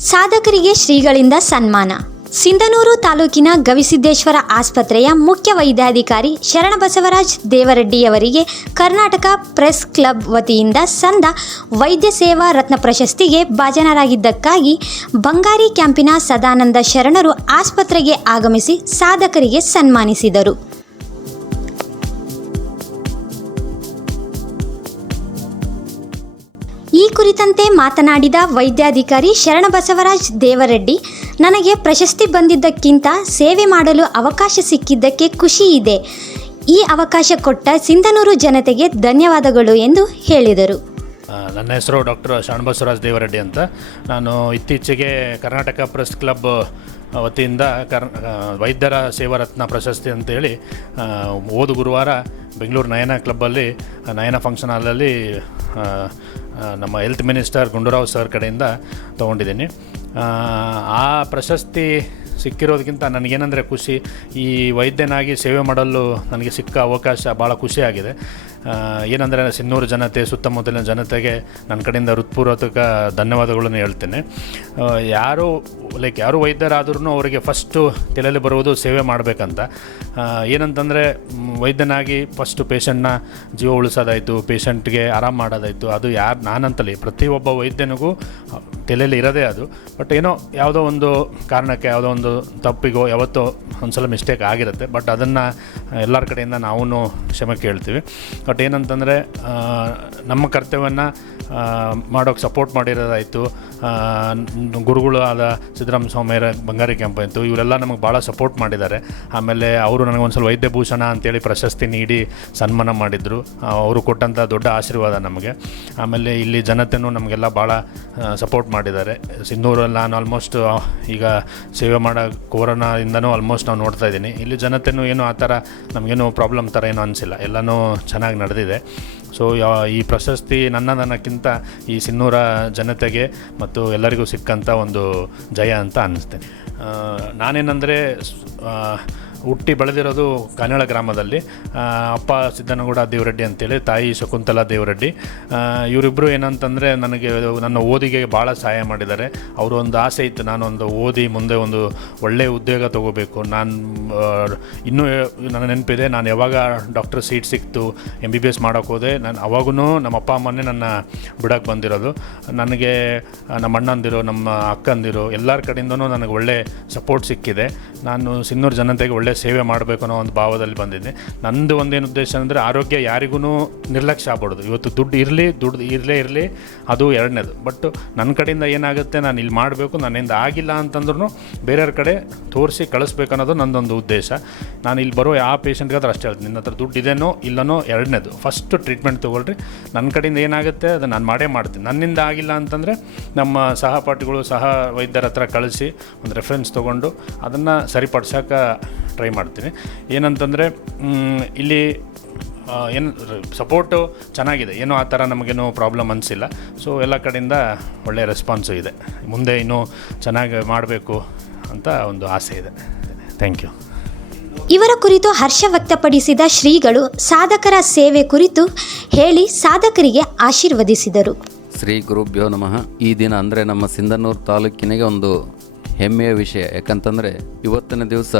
ಸಾಧಕರಿಗೆ ಶ್ರೀಗಳಿಂದ ಸನ್ಮಾನ. ಸಿಂಧನೂರು ತಾಲೂಕಿನ ಗವಿಸಿದ್ದೇಶ್ವರ ಆಸ್ಪತ್ರೆಯ ಮುಖ್ಯ ವೈದ್ಯಾಧಿಕಾರಿ ಶರಣಬಸವರಾಜ್ ದೇವರೆಡ್ಡಿಯವರಿಗೆ ಕರ್ನಾಟಕ ಪ್ರೆಸ್ ಕ್ಲಬ್ ವತಿಯಿಂದ ಸಂದ ವೈದ್ಯ ಸೇವಾ ರತ್ನ ಪ್ರಶಸ್ತಿಗೆ ಭಾಜನರಾಗಿದ್ದಕ್ಕಾಗಿ ಬಂಗಾರಿ ಕ್ಯಾಂಪಿನ ಸದಾನಂದ ಶರಣರು ಆಸ್ಪತ್ರೆಗೆ ಆಗಮಿಸಿ ಸಾಧಕರಿಗೆ ಸನ್ಮಾನಿಸಿದರು. ಕುರಿತಂತೆ ಮಾತನಾಡಿದ ವೈದ್ಯಾಧಿಕಾರಿ ಶರಣಬಸವರಾಜ್ ದೇವರೆಡ್ಡಿ, ನನಗೆ ಪ್ರಶಸ್ತಿ ಬಂದಿದ್ದಕ್ಕಿಂತ ಸೇವೆ ಮಾಡಲು ಅವಕಾಶ ಸಿಕ್ಕಿದ್ದಕ್ಕೆ ಖುಷಿ ಇದೆ. ಈ ಅವಕಾಶ ಕೊಟ್ಟ ಸಿಂಧನೂರು ಜನತೆಗೆ ಧನ್ಯವಾದಗಳು ಎಂದು ಹೇಳಿದರು. ನನ್ನ ಹೆಸರು ಡಾಕ್ಟರ್ ಶರಣಬಸವರಾಜ್ ದೇವರೆಡ್ಡಿ ಅಂತ. ನಾನು ಇತ್ತೀಚೆಗೆ ಕರ್ನಾಟಕ ಪ್ರೆಸ್ ಕ್ಲಬ್ ವತಿಯಿಂದ ಕರ್ ವೈದ್ಯರ ಸೇವಾರತ್ನ ಪ್ರಶಸ್ತಿ ಅಂತೇಳಿ ಓದು ಗುರುವಾರ ಬೆಂಗಳೂರು ನಯನ ಕ್ಲಬ್ಬಲ್ಲಿ ನಯನ ಫಂಕ್ಷನ್ ಹಾಲಲ್ಲಿ ನಮ್ಮ ಹೆಲ್ತ್ ಮಿನಿಸ್ಟರ್ ಗುಂಡೂರಾವ್ ಸರ್ ಕಡೆಯಿಂದ ತೊಗೊಂಡಿದ್ದೀನಿ. ಆ ಪ್ರಶಸ್ತಿ ಸಿಕ್ಕಿರೋದಕ್ಕಿಂತ ನನಗೇನೆಂದರೆ ಖುಷಿ. ಈ ವೈದ್ಯನಾಗಿ ಸೇವೆ ಮಾಡಲು ನನಗೆ ಸಿಕ್ಕ ಅವಕಾಶ ಭಾಳ ಖುಷಿಯಾಗಿದೆ ಏನಂದರೆ ಸಿನ್ನೂರು ಜನತೆ, ಸುತ್ತಮುತ್ತಲಿನ ಜನತೆಗೆ ನನ್ನ ಕಡೆಯಿಂದ ಹೃತ್ಪೂರ್ವಕ ಧನ್ಯವಾದಗಳನ್ನು ಹೇಳ್ತೇನೆ. ಯಾರು ಲೈಕ್ ಯಾರು ವೈದ್ಯರಾದ್ರೂ ಅವರಿಗೆ ಫಸ್ಟು ತಲೆಯಲ್ಲಿ ಬರುವುದು ಸೇವೆ ಮಾಡಬೇಕಂತ. ಏನಂತಂದರೆ ವೈದ್ಯನಾಗಿ ಫಸ್ಟು ಪೇಷಂಟ್ನ ಜೀವ ಉಳಿಸೋದಾಯಿತು ಪೇಷಂಟ್ಗೆ ಆರಾಮ ಮಾಡೋದಾಯಿತು, ಅದು ಯಾರು, ನಾನಂತಲೇ ಪ್ರತಿಯೊಬ್ಬ ವೈದ್ಯನಿಗೂ ತಲೆಯಲ್ಲಿ ಇರೋದೇ ಅದು. ಬಟ್ ಏನೋ ಯಾವುದೋ ಒಂದು ಕಾರಣಕ್ಕೆ, ಯಾವುದೋ ಒಂದು ತಪ್ಪಿಗೋ ಯಾವತ್ತೋ ಒಂದು ಸಲ ಮಿಸ್ಟೇಕ್ ಆಗಿರುತ್ತೆ. ಬಟ್ ಅದನ್ನು ಎಲ್ಲರ ಕಡೆಯಿಂದ ನಾವು ಕ್ಷಮೆ ಕೇಳ್ತೀವಿ. ಬಟ್ ಏನಂತಂದರೆ ನಮ್ಮ ಕರ್ತವ್ಯವನ್ನು ಮಾಡೋಕ್ಕೆ ಸಪೋರ್ಟ್ ಮಾಡಿರೋದಾಯಿತು. ಗುರುಗಳು ಆದ ಸಿದ್ದರಾಮ ಸ್ವಾಮಿಯರ ಬಂಗಾರಿ ಆಯಿತು. ಇವರೆಲ್ಲ ನಮಗೆ ಭಾಳ ಸಪೋರ್ಟ್ ಮಾಡಿದ್ದಾರೆ. ಆಮೇಲೆ ಅವರು ನನಗೆ ಒಂದು ಸಲ ವೈದ್ಯ ಭೂಷಣ ಅಂತೇಳಿ ಪ್ರಶಸ್ತಿ ನೀಡಿ ಸನ್ಮಾನ ಮಾಡಿದರು. ಅವರು ಕೊಟ್ಟಂಥ ದೊಡ್ಡ ಆಶೀರ್ವಾದ ನಮಗೆ. ಆಮೇಲೆ ಇಲ್ಲಿ ಜನತೆಯೂ ನಮಗೆಲ್ಲ ಭಾಳ ಸಪೋರ್ಟ್ ಮಾಡಿದ್ದಾರೆ. ಸಿಂಧೂರಲ್ಲಿ ನಾನು ಆಲ್ಮೋಸ್ಟ್ ಈಗ ಸೇವೆ ಮಾಡೋ ಕೊರೋನಾದಿಂದನೂ ಆಲ್ಮೋಸ್ಟ್ ನಾವು ನೋಡ್ತಾ ಇದ್ದೀನಿ. ಇಲ್ಲಿ ಜನತೆಯೂ ಏನು ಆ ಥರ ನಮಗೇನು ಪ್ರಾಬ್ಲಮ್ ಥರ ಏನೂ ಅನಿಸಿಲ್ಲ. ಎಲ್ಲನೂ ಚೆನ್ನಾಗಿ ನಡೆದಿದೆ. ಸೊ ಈ ಪ್ರಶಸ್ತಿ ನನ್ನ ನನಕ್ಕಿಂತ ಈ ಸಿನ್ನೂರ ಜನತೆಗೆ ಮತ್ತು ಎಲ್ಲರಿಗೂ ಸಿಕ್ಕಂಥ ಒಂದು ಜಯ ಅಂತ ಅನ್ನಿಸ್ತೇನೆ. ನಾನೇನಂದರೆ ಹುಟ್ಟಿ ಬೆಳೆದಿರೋದು ಕನ್ನಡ ಗ್ರಾಮದಲ್ಲಿ. ಅಪ್ಪ ಸಿದ್ದನಗೌಡ ದೇವರೆಡ್ಡಿ ಅಂತೇಳಿ, ತಾಯಿ ಶಕುಂತಲಾ ದೇವರೆಡ್ಡಿ. ಇವರಿಬ್ಬರು ಏನಂತಂದರೆ ನನಗೆ ನನ್ನ ಓದಿಗೆ ಭಾಳ ಸಹಾಯ ಮಾಡಿದ್ದಾರೆ. ಅವರು ಒಂದು ಆಸೆ ಇತ್ತು, ನಾನೊಂದು ಓದಿ ಮುಂದೆ ಒಂದು ಒಳ್ಳೆಯ ಉದ್ಯೋಗ ತೊಗೋಬೇಕು. ನಾನು ಇನ್ನೂ ನನ್ನ ನೆನಪಿದೆ, ನಾನು ಯಾವಾಗ ಡಾಕ್ಟರ್ ಸೀಟ್ ಸಿಕ್ತು ಎಂ ಬಿ ಬಿ ಎಸ್ ಮಾಡೋಕೆ ಹೋದೆ, ನಾನು ಅವಾಗೂ ನಮ್ಮ ಅಪ್ಪ ಅಮ್ಮನೇ ನನ್ನ ಬಿಡೋಕ್ಕೆ ಬಂದಿರೋದು. ನನಗೆ ನಮ್ಮ ಅಣ್ಣಂದಿರು, ನಮ್ಮ ಅಕ್ಕಂದಿರು ಎಲ್ಲರ ಕಡೆಯಿಂದನೂ ನನಗೆ ಒಳ್ಳೆ ಸಪೋರ್ಟ್ ಸಿಕ್ಕಿದೆ. ನಾನು ಸಿನ್ನೂರು ಜನತೆಗೆ ಒಳ್ಳೆ ಸೇವೆ ಮಾಡಬೇಕು ಅನ್ನೋ ಒಂದು ಭಾವದಲ್ಲಿ ಬಂದಿದ್ದೆ ನಂದು ಒಂದೇನು ಉದ್ದೇಶ ಅಂದರೆ ಆರೋಗ್ಯ ಯಾರಿಗೂ ನಿರ್ಲಕ್ಷ್ಯ ಆಗ್ಬಾರ್ದು. ಇವತ್ತು ದುಡ್ಡು ಇರಲಿ ದುಡ್ಡು ಇರಲೇ ಇರಲಿ, ಅದು ಎರಡನೇದು. ಬಟ್ ನನ್ನ ಕಡೆಯಿಂದ ಏನಾಗುತ್ತೆ, ನಾನು ಇಲ್ಲಿ ಮಾಡಬೇಕು, ನನ್ನಿಂದ ಆಗಿಲ್ಲ ಅಂತಂದ್ರೂ ಬೇರೆಯವ್ರ ಕಡೆ ತೋರಿಸಿ ಕಳಿಸ್ಬೇಕು ಅನ್ನೋದು ಉದ್ದೇಶ. ನಾನು ಇಲ್ಲಿ ಬರೋ ಯಾವ ಪೇಷಂಟ್ಗಾದ್ರೂ ಅಷ್ಟೇ ಹೇಳ್ತೀನಿ. ನಿನ್ನ ಹತ್ರ ದುಡ್ಡು ಇದೇನೋ, ಇಲ್ಲನೋ ಎರಡನೇದು. ಫಸ್ಟ್ ಟ್ರೀಟ್ಮೆಂಟ್ ತೊಗೊಳ್ರಿ. ನನ್ನ ಕಡೆಯಿಂದ ಏನಾಗುತ್ತೆ, ಅದು ನಾನು ಮಾಡೇ ಮಾಡ್ತೀನಿ. ನನ್ನಿಂದ ಆಗಿಲ್ಲ ಅಂತಂದರೆ ನಮ್ಮ ಸಹಪಾಠಿಗಳು, ಸಹ ವೈದ್ಯರ ಹತ್ರ ಕಳಿಸಿ ಒಂದು ರೆಫರೆನ್ಸ್ ತೊಗೊಂಡು ಅದನ್ನು ಸರಿಪಡ್ಸೋಕೆ ಟ್ರೈ ಮಾಡ್ತೀನಿ. ಏನಂತಂದರೆ ಇಲ್ಲಿ ಏನು ಸಪೋರ್ಟು ಚೆನ್ನಾಗಿದೆ. ಏನೋ ಆ ಥರ ನಮಗೇನು ಪ್ರಾಬ್ಲಮ್ ಅನಿಸಿಲ್ಲ. ಸೊ ಎಲ್ಲ ಕಡೆಯಿಂದ ಒಳ್ಳೆಯ ರೆಸ್ಪಾನ್ಸು ಇದೆ. ಮುಂದೆ ಇನ್ನೂ ಚೆನ್ನಾಗಿ ಮಾಡಬೇಕು ಅಂತ ಒಂದು ಆಸೆ ಇದೆ. ಥ್ಯಾಂಕ್ ಯು ಇವರ ಕುರಿತು ಹರ್ಷ ವ್ಯಕ್ತಪಡಿಸಿದ ಶ್ರೀಗಳು ಸಾಧಕರ ಸೇವೆ ಕುರಿತು ಹೇಳಿ ಸಾಧಕರಿಗೆ ಆಶೀರ್ವದಿಸಿದರು. ಶ್ರೀ ಗುರುಭ್ಯೋ ನಮಃ. ಈ ದಿನ ಅಂದರೆ ನಮ್ಮ ಸಿಂಧನೂರು ತಾಲೂಕಿನಿಗೆ ಒಂದು ಹೆಮ್ಮೆಯ ವಿಷಯ. ಯಾಕಂತಂದರೆ ಇವತ್ತಿನ ದಿವಸ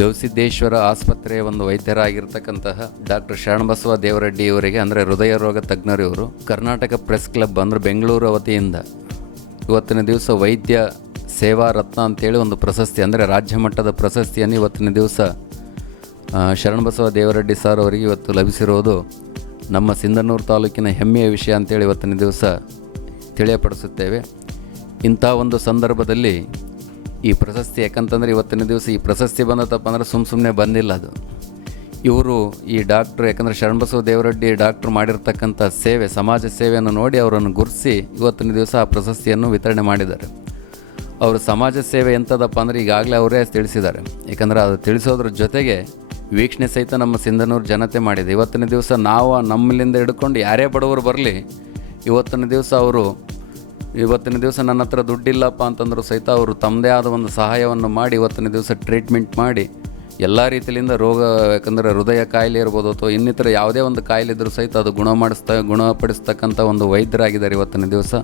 ಗವಿಸಿದ್ದೇಶ್ವರ ಆಸ್ಪತ್ರೆಯ ಒಂದು ವೈದ್ಯರಾಗಿರ್ತಕ್ಕಂತಹ ಡಾಕ್ಟರ್ ಶರಣಬಸವ ದೇವರೆಡ್ಡಿ ಇವರಿಗೆ ಅಂದರೆ ಹೃದಯ ರೋಗ ತಜ್ಞರು ಇವರು, ಕರ್ನಾಟಕ ಪ್ರೆಸ್ ಕ್ಲಬ್ ಅಂದರೆ ಬೆಂಗಳೂರು ವತಿಯಿಂದ ಇವತ್ತಿನ ದಿವಸ ವೈದ್ಯ ಸೇವಾ ರತ್ನ ಅಂತೇಳಿ ಒಂದು ಪ್ರಶಸ್ತಿ, ಅಂದರೆ ರಾಜ್ಯ ಮಟ್ಟದ ಪ್ರಶಸ್ತಿಯನ್ನು ಇವತ್ತಿನ ದಿವಸ ಶರಣಬಸವ ದೇವರೆಡ್ಡಿ ಸರ್ ಅವರಿಗೆ ಇವತ್ತು ಲಭಿಸಿರೋದು ನಮ್ಮ ಸಿಂಧನೂರು ತಾಲೂಕಿನ ಹೆಮ್ಮೆಯ ವಿಷಯ ಅಂತೇಳಿ ಇವತ್ತಿನ ದಿವಸ ತಿಳಿಯಪಡಿಸುತ್ತೇವೆ. ಇಂಥ ಒಂದು ಸಂದರ್ಭದಲ್ಲಿ ಈ ಪ್ರಶಸ್ತಿ ಯಾಕಂತಂದ್ರೆ ಇವತ್ತಿನ ದಿವಸ ಈ ಪ್ರಶಸ್ತಿ ಬಂದತಪ್ಪ ಅಂದ್ರೆ ಸುಮ್ಮ ಸುಮ್ಮನೆ ಬಂದಿಲ್ಲ ಅದು. ಇವರು ಈ ಡಾಕ್ಟ್ರು ಯಾಕಂದರೆ ಶರಣಬಸವ ದೇವರೆಡ್ಡಿ ಡಾಕ್ಟ್ರು ಮಾಡಿರ್ತಕ್ಕಂಥ ಸೇವೆ, ಸಮಾಜ ಸೇವೆಯನ್ನು ನೋಡಿ ಅವರನ್ನು ಗುರುಸಿ ಇವತ್ತಿನ ದಿವಸ ಆ ಪ್ರಶಸ್ತಿಯನ್ನು ವಿತರಣೆ ಮಾಡಿದ್ದಾರೆ. ಅವರು ಸಮಾಜ ಸೇವೆ ಎಂಥದಪ್ಪ ಅಂದರೆ ಈಗಾಗಲೇ ಅವರೇ ತಿಳಿಸಿದ್ದಾರೆ. ಯಾಕಂದರೆ ಅದು ತಿಳಿಸೋದ್ರ ಜೊತೆಗೆ ವೀಕ್ಷಣೆ ಸಹಿತ ನಮ್ಮ ಸಿಂಧನೂರು ಜನತೆ ಮಾಡಿದೆ. ಇವತ್ತಿನ ದಿವಸ ನಾವು ನಮ್ಮಲ್ಲಿಂದ ಹಿಡ್ಕೊಂಡು ಯಾರೇ ಬಡವರು ಬರಲಿ, ಇವತ್ತಿನ ದಿವಸ ಅವರು ಇವತ್ತಿನ ದಿವಸ ನನ್ನ ಹತ್ರ ದುಡ್ಡಿಲ್ಲಪ್ಪ ಅಂತಂದರೂ ಸಹಿತ ಅವರು ತಮ್ಮದೇ ಆದ ಒಂದು ಸಹಾಯವನ್ನು ಮಾಡಿ ಇವತ್ತಿನ ದಿವಸ ಟ್ರೀಟ್ಮೆಂಟ್ ಮಾಡಿ. ಎಲ್ಲ ರೀತಿಯಿಂದ ರೋಗ, ಯಾಕಂದರೆ ಹೃದಯ ಕಾಯಿಲೆ ಇರ್ಬೋದು ಅಥವಾ ಇನ್ನಿತರ ಯಾವುದೇ ಒಂದು ಕಾಯಿಲೆ ಇದ್ದರೂ ಸಹಿತ ಅದು ಗುಣ ಮಾಡಿಸ್ತಾ ಗುಣಪಡಿಸ್ತಕ್ಕಂಥ ಒಂದು ವೈದ್ಯರಾಗಿದ್ದಾರೆ ಇವತ್ತಿನ ದಿವಸ.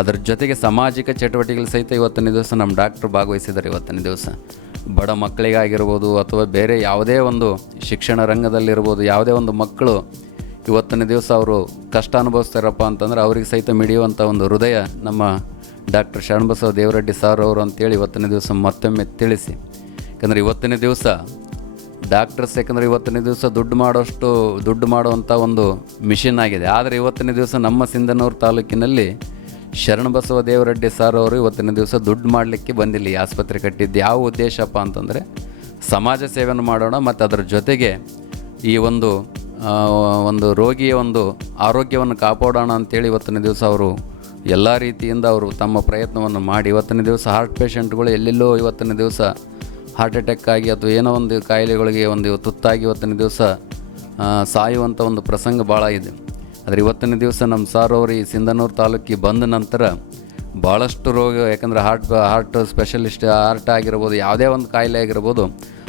ಅದರ ಜೊತೆಗೆ ಸಾಮಾಜಿಕ ಚಟುವಟಿಕೆಗಳು ಸಹಿತ ಇವತ್ತಿನ ದಿವಸ ನಮ್ಮ ಡಾಕ್ಟ್ರು ಭಾಗವಹಿಸಿದ್ದಾರೆ ಇವತ್ತಿನ ದಿವಸ. ಬಡ ಮಕ್ಕಳಿಗಾಗಿರ್ಬೋದು ಅಥವಾ ಬೇರೆ ಯಾವುದೇ ಒಂದು ಶಿಕ್ಷಣ ರಂಗದಲ್ಲಿರ್ಬೋದು, ಯಾವುದೇ ಒಂದು ಮಕ್ಕಳು ಇವತ್ತಿನ ದಿವಸ ಅವರು ಕಷ್ಟ ಅನುಭವಿಸ್ತಾರಪ್ಪ ಅಂತಂದ್ರೆ ಅವರಿಗೆ ಸಹಿತ ಮಿಡಿಯುವಂಥ ಒಂದು ಹೃದಯ ನಮ್ಮ ಡಾಕ್ಟರ್ ಶರಣಬಸವ ದೇವರೆಡ್ಡಿ ಸರ್ ಅವರು ಅಂತೇಳಿ ಇವತ್ತನೇ ದಿವಸ ಮತ್ತೊಮ್ಮೆ ತಿಳಿಸಿ. ಯಾಕಂದರೆ ಇವತ್ತಿನ ದಿವಸ ಡಾಕ್ಟರ್ಸ್, ಯಾಕಂದರೆ ಇವತ್ತಿನ ದಿವಸ ದುಡ್ಡು ಮಾಡೋಷ್ಟು, ದುಡ್ಡು ಮಾಡುವಂಥ ಒಂದು ಮಿಷಿನ್ ಆಗಿದೆ. ಆದರೆ ಇವತ್ತಿನ ದಿವಸ ನಮ್ಮ ಸಿಂಧನೂರು ತಾಲೂಕಿನಲ್ಲಿ ಶರಣಬಸವ ದೇವರೆಡ್ಡಿ ಸರ್ ಅವರು ಇವತ್ತಿನ ದಿವಸ ದುಡ್ಡು ಮಾಡಲಿಕ್ಕೆ ಬಂದಿಲ್ಲ. ಈ ಆಸ್ಪತ್ರೆ ಕಟ್ಟಿದ್ದು ಯಾವ ಉದ್ದೇಶಪ್ಪ ಅಂತಂದರೆ ಸಮಾಜ ಸೇವೆಯನ್ನು ಮಾಡೋಣ, ಮತ್ತು ಅದರ ಜೊತೆಗೆ ಈ ಒಂದು ಒಂದು ರೋಗಿಯ ಒಂದು ಆರೋಗ್ಯವನ್ನು ಕಾಪಾಡೋಣ ಅಂತೇಳಿ ಇವತ್ತಿನ ದಿವಸ ಅವರು ಎಲ್ಲ ರೀತಿಯಿಂದ ಅವರು ತಮ್ಮ ಪ್ರಯತ್ನವನ್ನು ಮಾಡಿ ಇವತ್ತಿನ ದಿವಸ ಹಾರ್ಟ್ ಪೇಷಂಟ್ಗಳು ಎಲ್ಲೆಲ್ಲೋ ಇವತ್ತಿನ ದಿವಸ ಹಾರ್ಟ್ ಅಟ್ಯಾಕ್ ಆಗಿ ಅಥವಾ ಏನೋ ಒಂದು ಕಾಯಿಲೆಗಳಿಗೆ ಒಂದು ತುತ್ತಾಗಿ ಇವತ್ತಿನ ದಿವಸ ಸಾಯುವಂಥ ಒಂದು ಪ್ರಸಂಗ ಭಾಳ ಇದೆ. ಆದರೆ ಇವತ್ತಿನ ದಿವಸ ನಮ್ಮ ಸಾರ್ ಅವರು ಈ ಸಿಂಧನೂರು ತಾಲೂಕಿಗೆ ಬಂದ ನಂತರ ಭಾಳಷ್ಟು ರೋಗ, ಯಾಕಂದರೆ ಹಾರ್ಟ್ ಹಾರ್ಟ್ ಸ್ಪೆಷಲಿಸ್ಟ್ ಹಾರ್ಟ್ ಆಗಿರ್ಬೋದು, ಯಾವುದೇ ಒಂದು ಕಾಯಿಲೆ ಆಗಿರ್ಬೋದು,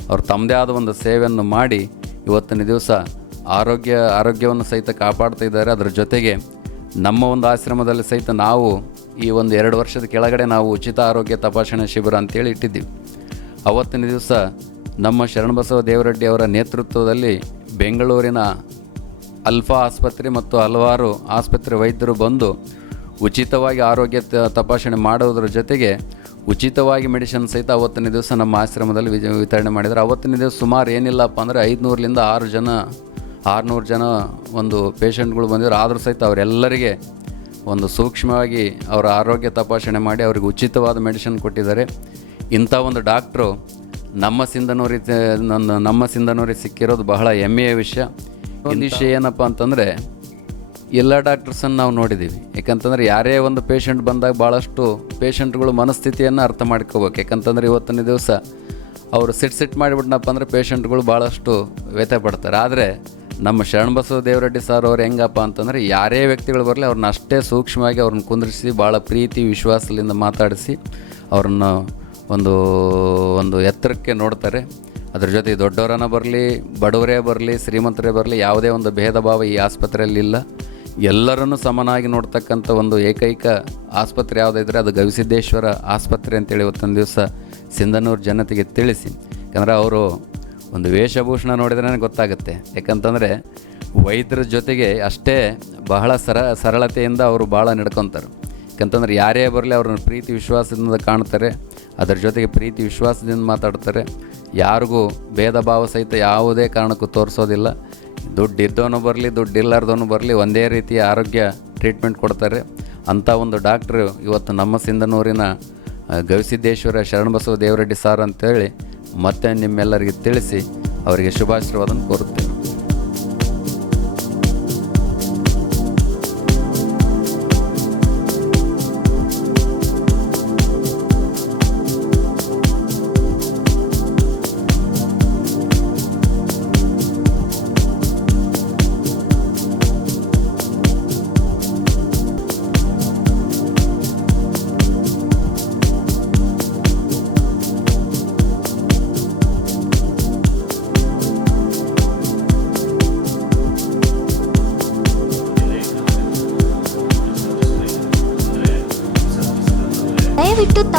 ಅವ್ರು ತಮ್ಮದೇ ಆದ ಒಂದು ಸೇವೆಯನ್ನು ಮಾಡಿ ಇವತ್ತಿನ ದಿವಸ ಆರೋಗ್ಯ, ಆರೋಗ್ಯವನ್ನು ಸಹಿತ ಕಾಪಾಡ್ತಾ ಇದ್ದಾರೆ. ಅದರ ಜೊತೆಗೆ ನಮ್ಮ ಒಂದು ಆಶ್ರಮದಲ್ಲಿ ಸಹಿತ ನಾವು ಈ ಒಂದು ಎರಡು ವರ್ಷದ ಕೆಳಗಡೆ ನಾವು ಉಚಿತ ಆರೋಗ್ಯ ತಪಾಸಣೆ ಶಿಬಿರ ಅಂತೇಳಿ ಇಟ್ಟಿದ್ದೀವಿ. ಅವತ್ತಿನ ದಿವಸ ನಮ್ಮ ಶರಣಬಸವ ದೇವರೆಡ್ಡಿ ಅವರ ನೇತೃತ್ವದಲ್ಲಿ ಬೆಂಗಳೂರಿನ ಅಲ್ಫಾ ಆಸ್ಪತ್ರೆ ಮತ್ತು ಹಲವಾರು ಆಸ್ಪತ್ರೆ ವೈದ್ಯರು ಬಂದು ಉಚಿತವಾಗಿ ಆರೋಗ್ಯ ತಪಾಸಣೆ ಮಾಡೋದ್ರ ಜೊತೆಗೆ ಉಚಿತವಾಗಿ ಮೆಡಿಸಿನ್ ಸಹಿತ ಅವತ್ತಿನ ದಿವಸ ನಮ್ಮ ಆಶ್ರಮದಲ್ಲಿ ವಿಜ, ವಿತರಣೆ ಮಾಡಿದ್ದಾರೆ ಅವತ್ತಿನ ದಿವಸ ಸುಮಾರು ಏನಿಲ್ಲಪ್ಪ ಅಂದರೆ ಐದುನೂರರಿಂದ ಆರು ಜನ ಆರುನೂರು ಜನ ಒಂದು ಪೇಷಂಟ್ಗಳು ಬಂದಿದ್ರು. ಆದರೂ ಸಹಿತ ಅವರೆಲ್ಲರಿಗೆ ಒಂದು ಸೂಕ್ಷ್ಮವಾಗಿ ಅವರ ಆರೋಗ್ಯ ತಪಾಸಣೆ ಮಾಡಿ ಅವ್ರಿಗೆ ಉಚಿತವಾದ ಮೆಡಿಸಿನ್ ಕೊಟ್ಟಿದ್ದಾರೆ. ಇಂಥ ಒಂದು ಡಾಕ್ಟ್ರು ನಮ್ಮ ಸಿಂಧನೂರಿ ನನ್ನ ನಮ್ಮ ಸಿಂಧನೂರಿಗೆ ಸಿಕ್ಕಿರೋದು ಬಹಳ ಹೆಮ್ಮೆಯ ವಿಷಯ. ಒಂದು ವಿಷಯ ಏನಪ್ಪ ಅಂತಂದರೆ ಎಲ್ಲ ಡಾಕ್ಟರ್ಸನ್ನು ನಾವು ನೋಡಿದ್ದೀವಿ. ಯಾಕಂತಂದ್ರೆ ಯಾರೇ ಒಂದು ಪೇಷಂಟ್ ಬಂದಾಗ ಭಾಳಷ್ಟು ಪೇಷಂಟ್ಗಳು ಮನಸ್ಥಿತಿಯನ್ನು ಅರ್ಥ ಮಾಡ್ಕೋಬೇಕು. ಯಾಕಂತಂದ್ರೆ ಇವತ್ತಿನ ದಿವಸ ಅವರು ಸಿಟ್ ಸಿಟ್ ಮಾಡಿಬಿಟ್ನಪ್ಪ ಅಂದರೆ ಪೇಷಂಟ್ಗಳು ಭಾಳಷ್ಟು ವ್ಯಥೆ ಪಡ್ತಾರೆ. ಆದರೆ ನಮ್ಮ ಶರಣಬಸವ ದೇವರೆಡ್ಡಿ ಸರ್ ಅವ್ರು ಹೆಂಗಪ್ಪ ಅಂತಂದ್ರೆ ಯಾರೇ ವ್ಯಕ್ತಿಗಳು ಬರಲಿ ಅವ್ರನ್ನ ಅಷ್ಟೇ ಸೂಕ್ಷ್ಮವಾಗಿ ಅವ್ರನ್ನ ಕುಂದಿರಿಸಿ ಭಾಳ ಪ್ರೀತಿ, ವಿಶ್ವಾಸದಿಂದ ಮಾತಾಡಿಸಿ ಅವ್ರನ್ನ ಒಂದು ಒಂದು ಎತ್ತರಕ್ಕೆ ನೋಡ್ತಾರೆ. ಅದ್ರ ಜೊತೆ ದೊಡ್ಡವರನ್ನ ಬರಲಿ, ಬಡವರೇ ಬರಲಿ, ಶ್ರೀಮಂತರೇ ಬರಲಿ, ಯಾವುದೇ ಒಂದು ಭೇದ ಭಾವ ಈ ಆಸ್ಪತ್ರೆಯಲ್ಲಿ ಇಲ್ಲ. ಎಲ್ಲರನ್ನು ಸಮನಾಗಿ ನೋಡ್ತಕ್ಕಂಥ ಒಂದು ಏಕೈಕ ಆಸ್ಪತ್ರೆ ಯಾವುದಿದ್ರೆ ಅದು ಗವಿಸಿದ್ದೇಶ್ವರ ಆಸ್ಪತ್ರೆ ಅಂತೇಳಿ ಇವತ್ತೊಂದು ದಿವಸ ಸಿಂಧನೂರು ಜನತೆಗೆ ತಿಳಿಸಿ. ಯಾಕಂದರೆ ಅವರು ಒಂದು ವೇಷಭೂಷಣ ನೋಡಿದ್ರೇ ಗೊತ್ತಾಗುತ್ತೆ. ಯಾಕಂತಂದರೆ ವೈದ್ಯರ ಜೊತೆಗೆ ಅಷ್ಟೇ ಬಹಳ ಸರ, ಸರಳತೆಯಿಂದ ಅವರು ಭಾಳ ನಡ್ಕೊತಾರೆ. ಯಾಕಂತಂದ್ರೆ ಯಾರೇ ಬರಲಿ ಅವ್ರನ್ನ ಪ್ರೀತಿ ವಿಶ್ವಾಸದಿಂದ ಕಾಣ್ತಾರೆ, ಅದರ ಜೊತೆಗೆ ಪ್ರೀತಿ ವಿಶ್ವಾಸದಿಂದ ಮಾತಾಡ್ತಾರೆ. ಯಾರಿಗೂ ಭೇದ ಭಾವ ಸಹಿತ ಯಾವುದೇ ಕಾರಣಕ್ಕೂ ತೋರಿಸೋದಿಲ್ಲ. ದುಡ್ಡು ಇದ್ದವನು ಬರಲಿ ದುಡ್ಡು ಇಲ್ಲಾರ್ದವನು ಬರಲಿ ಒಂದೇ ರೀತಿಯ ಆರೋಗ್ಯ ಟ್ರೀಟ್ಮೆಂಟ್ ಕೊಡ್ತಾರೆ. ಅಂಥ ಒಂದು ಡಾಕ್ಟ್ರು ಇವತ್ತು ನಮ್ಮ ಸಿಂಧನೂರಿನ ಗವಿಸಿದ್ದೇಶ್ವರ ಶರಣಬಸವ ದೇವರೆಡ್ಡಿ ಸಾರ್ ಅಂತೇಳಿ ಮತ್ತೆ ನಿಮ್ಮೆಲ್ಲರಿಗೆ ತಿಳಿಸಿ ಅವರಿಗೆ ಶುಭಾಶೀರ್ವಾದನ ಕೋರುತ್ತೇನೆ.